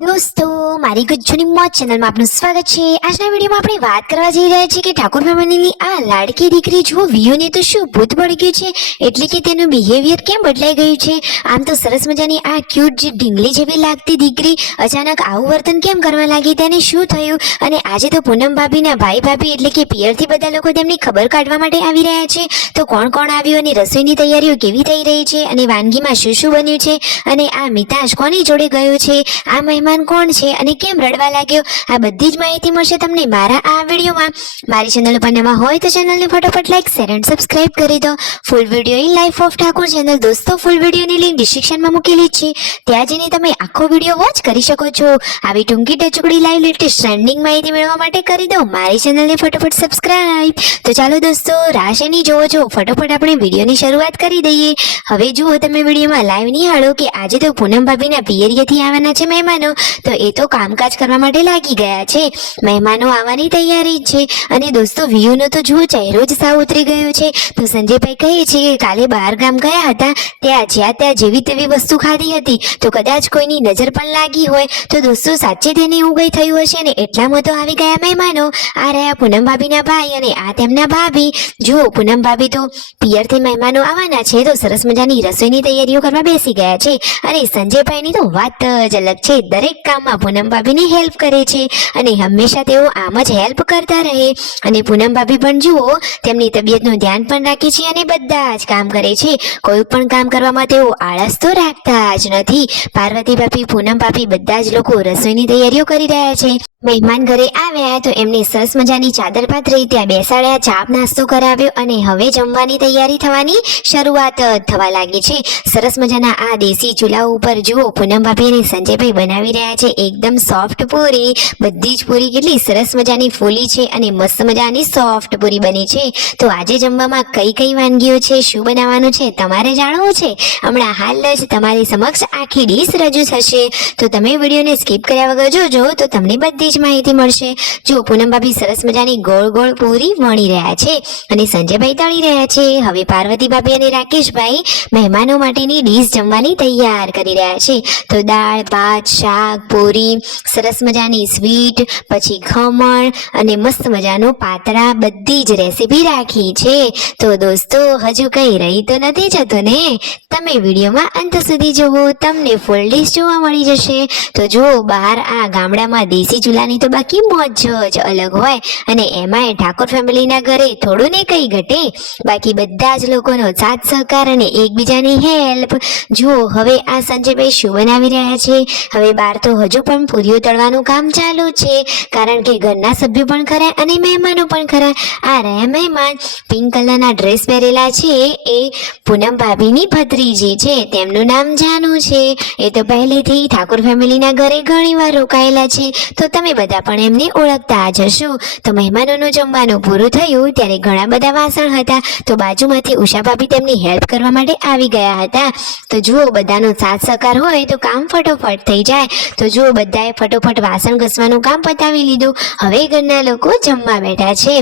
દોસ્તો મારી ગુજ્જુની મોજ ચેનલમાં આપનું સ્વાગત છે। આજના વિડીયોમાં આપણે વાત કરવા જઈ રહ્યા છીએ કે ઠાકોર ફેમિલીની આ લાડકી દીકરી જુઓ વિયુને તો શું ભૂત પડી ગયું છે, એટલે કે તેનું બિહેવિયર કેમ બદલાઈ ગયું છે। આમ તો સરસ મજાની આ ક્યુટ જે ઢીંગલી જેવી લાગતી દીકરી અચાનક આવું વર્તન કેમ કરવા લાગી, તેને શું થયું। અને આજે તો પૂનમ ભાભીના ભાઈ ભાભી એટલે કે પિયરથી બધા લોકો તેમની ખબર કાઢવા માટે આવી રહ્યા છે। તો કોણ કોણ આવ્યું અને રસોઈની તૈયારીઓ કેવી થઈ રહી છે અને વાનગીમાં શું શું બન્યું છે અને આ મિતાજ કોની જોડે ગયો છે, આ મહેમાન કોણ છે અને કેમ રડવા લાગ્યો, આ બધી જ માહિતી મળશે તમને મારા આ વિડીયોમાં। મારી ચેનલ પર નવા હોય તો ચેનલને ફટાફટ લાઈક શેર એન્ડ સબસ્ક્રાઇબ કરી દો। Full video in life of Thakor channel દોસ્તો ફૂલ વિડીયોની લિંક ડિસ્ક્રિપ્શનમાં મૂકેલી છે, ત્યાં જઈને તમે આખો વિડીયો વોચ કરી શકો છો। આવી ટૂંકી ટચુકડી લાઈવ લેટેસ્ટ ટ્રેન્ડિંગ માહિતી મેળવવા માટે કરી દો મારી ચેનલને ફટાફટ સબસ્ક્રાઇબ। તો ચાલો દોસ્તો રાશેની જોવો છો, ફટાફટ આપણે વિડીયોની શરૂઆત કરી દઈએ। હવે જુઓ તમે વિડીયોમાં લાઈવ નિહાળો કે આજે તો પૂનમ ભાભીના પિયરિયાથી આવવાના છે મહેમાનો, તો એ તો કામકાજ કરવા માટે લાગી ગયા છે। મહેમાનો આવવાની તૈયારી છે અને દોસ્તો વિયુનો તો જુઓ ચહેરો જ સાવ ઉતરી ગયો છે। તો સંજયભાઈ કહે છે કે કાલે બહાર ગામ ગયા હતા, ત્યાં જેવી તેવી વસ્તુ ખાધી હતી, તો કદાચ કોઈની નજર પણ લાગી હોય, તો દોસ્તો સાચે તેને એવું કંઈ થયું હશે ને એટલામાં તો આવી ગયા મહેમાનો। આ રહ્યા પૂનમ ભાભીના ભાઈ અને આ તેમના ભાભી। જુઓ પૂનમ ભાભી તો પિયરથી મહેમાનો આવવાના છે તો સરસ મજાની રસોઈની તૈયારીઓ કરવા બેસી ગયા છે અને સંજયભાઈની તો વાત જ અલગ છે, દરેક કામમાં પૂનમ ભાભીની હેલ્પ કરે છે અને હંમેશા તેઓ આમ જ હેલ્પ કરતા રહે। અને પૂનમ ભાભી પણ જુઓ તેમની તબિયતનું ધ્યાન પણ રાખે છે અને બધા જ કામ કરે છે, કોઈ પણ કામ કરવામાં તેઓ આળસ તો રાખતા જ નથી। પાર્વતી ભાભી, પૂનમ ભાભી બધા જ લોકો રસોઈની તૈયારીઓ કરી રહ્યા છે। મહેમાન ઘરે આવ્યા તો એમને સરસ મજાની ચાદર પાથરી ત્યાં બેસાડ્યા, ચા નાસ્તો કરાવ્યો અને હવે જમવાની તૈયારી થવાની શરૂઆત થવા લાગી છે। સરસ મજાના આ દેશી ચૂલા ઉપર જુઓ પૂનમ ભાભી અને સંજયભાઈ બનાવી રહ્યા છે એકદમ સોફ્ટ પૂરી। બધી જ પૂરી કેટલી સરસ મજાની ફૂલી છે અને મસ્ત મજાની સોફ્ટ પૂરી બની છે। તો આજે જમવામાં કઈ કઈ વાનગીઓ છે, શું બનાવવાનું છે તમારે જાણવું છે, હમણાં હાલ જ તમારી સમક્ષ આખી ડીશ રજૂ થશે, તો તમે વિડીયોને સ્કીપ કર્યા વગર જોજો તો તમને બધી જ માહિતી મળશે। જો પૂનમ ભાભી સરસ મજાની ગોળ ગોળ પૂરી વણી રહ્યા છે અને સંજયભાઈ તળી રહ્યા છે। હવે પાર્વતી ભાભી અને રાકેશભાઈ મહેમાનો માટેની ડીશ જમવાની તૈયાર કરી રહ્યા છે। તો દાળ, ભાત, શાક, પૂરી, સરસ મજાની સ્વીટ, પછી ખમણ અને મસ્ત મજાનો પાતળા, બધી જ રેસીપી રાખી છે। તો દોસ્તો હજુ કઈ રહી તો નથી જતો ને, તમે વિડીયોમાં અંત સુધી જુઓ, તમને ફૂલ ડીશ જોવા મળી જશે। તો જુઓ બહાર આ ગામડામાં દેશી ચૂલાની તો બાકી મોજ જ અલગ હોય અને એમાંય ઠાકોર ફેમિલીના ઘરે થોડું ને કઈ ઘટે, બાકી બધા જ લોકોનો સાથ સહકાર અને એકબીજાની હેલ્પ। જુઓ હવે આ સંજયભાઈ શું બનાવી રહ્યા છે, હવે બહાર તો હજુ પણ પૂરીઓ તળવાનું કામ ચાલુ છે, કારણ કે ઘરના સભ્યો પણ ખરા અને મહેમાનો પણ ખરા। આ રહ્યા મહેમાન, પિંક કલરના ડ્રેસ પહેરેલા છે એ પૂનમ ભાભીની ભત્રીજી છે, તેમનું નામ જાનુ છે। એ તો પહેલેથી ઠાકોર ફેમિલીના ઘરે ઘણીવાર રોકાયેલા છે, તો તમે બધા પણ એમને ઓળખતા જ હશો। તો મહેમાનોનું જમવાનું પૂરું થયું ત્યારે ઘણા બધા વાસણ હતા, તો બાજુમાંથી ઉષા ભાભી તેમની હેલ્પ કરવા માટે આવી ગયા હતા। તો જુઓ બધાનો સાથ સહકાર હોય તો કામ ફટોફટ થઈ જાય। તો જુઓ બધાએ ફટોફટ વાસણ ઘસવાનું કામ પતાવી લીધું, હવે ઘરના લોકો જમવા બેઠા છે।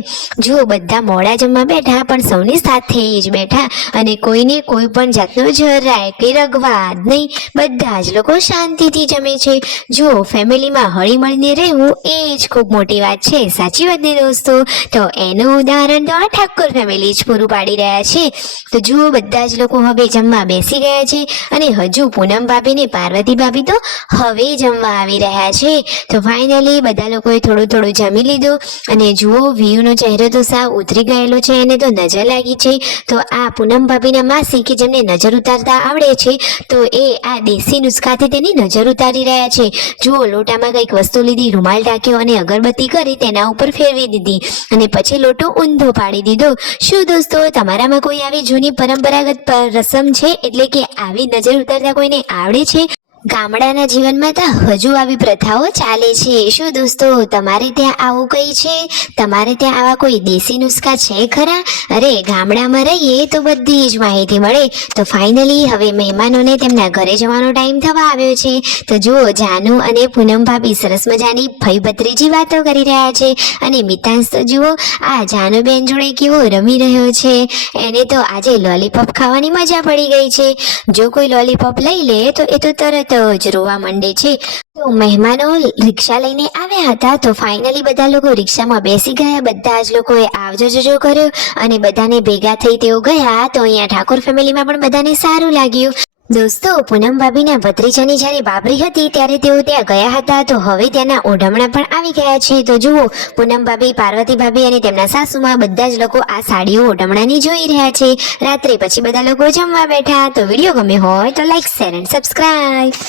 જુઓ બધા મોડા જમવા બેઠા પણ સૌની સાથે જ બેઠા અને કોઈને કોઈ પણ જાતનો જરાય કે રગવાદ નહીં, બધા જ લોકો શાંતિથી જમે છે। જુઓ ફેમિલીમાં હળી મળીને રહેવું એ જ ખૂબ મોટી વાત છે, સાચી વાત ને દોસ્તો। તો એનું ઉદાહરણ તો આ ઠાકોર ફેમિલી જ પૂરું પાડી રહ્યા છે। તો જુઓ બધા જ લોકો હવે જમવા બેસી ગયા છે અને હજુ પૂનમ ભાભી ને પાર્વતી ભાભી તો હવે જમવા આવી રહ્યા છે। તો ફાઇનલી બધા લોકોએ થોડું થોડું જમી લીધું અને જુઓ વિયુનો ચહેરો તો સાવ ઉતરી ગયેલો છે, એને તો નજર લાગી છે। તો આ પૂનમ ભાભીના માસી કે જેમને નજર ઉતારતા આવડે છે, તો એ આ દેશી નુસ્ખાથી તેની નજર ઉતારી રહ્યા છે। જુઓ લોટામાં કંઈક વસ્તુ લીધી, રૂમાલ ઢાંક્યો અને અગરબત્તી કરી તેના ઉપર ફેરવી દીધી અને પછી લોટો ઊંધો પાડી દીધો। શું દોસ્તો તમારામાં કોઈ આવી જૂની પરંપરાગત રસમ છે, એટલે કે આવી નજર ઉતારતા કોઈને આવડે છે? ગામડાના જીવનમાં તો હજુ આવી પ્રથાઓ ચાલે છે। શું દોસ્તો તમારે ત્યાં આવું કઈ છે, તમારે ત્યાં આવા કોઈ દેશી નુસ્ખા છે ખરા? અરે ગામડામાં રહીએ તો બધી જ માહિતી મળે। તો ફાઇનલી હવે મહેમાનોને તેમના ઘરે જવાનો ટાઈમ થવા આવ્યો છે। તો જુઓ જાનુ અને પૂનમ ભાભી સરસ મજાની ફઈ ભત્રીજી વાતો કરી રહ્યા છે અને મિતાંશ તો જુઓ આ જાનુબેન જોડે કેવો રમી રહ્યો છે, એને તો આજે લોલીપોપ ખાવાની મજા પડી ગઈ છે। જો કોઈ લોલીપોપ લઈ લે તો એ તો તરત જ રોવા માંડે છે. તો મહેમાનો રિક્ષા લઈને આવ્યા હતા તો ફાઇનલી બધા લોકો રિક્ષામાં બેસી ગયા. બધા જ લોકોએ આવજો જજો કર્યો અને બધાને ભેગા થઈ તેઓ ગયા. તો અહીંયા ઠાકોર ફેમિલીમાં પણ બધાને સારું લાગ્યું. દોસ્તો, પૂનમ ભાભીના ભત્રીજાની જ્યારે બાબરી હતી ત્યારે તેઓ ત્યાં ગયા હતા. તો હવે ત્યાંના ઓઢમણા પણ આવી ગયા છે. તો જુઓ, પૂનમ ભાભી, પાર્વતી ભાભી અને તેમના સાસુમાં બધા જ લોકો આ સાડીઓ ઓઢમણાની જોઈ રહ્યા છે. રાત્રે પછી બધા લોકો જમવા બેઠા. તો વિડીયો ગમે હોય તો લાઈક, શેર અને સબસ્ક્રાઇબ.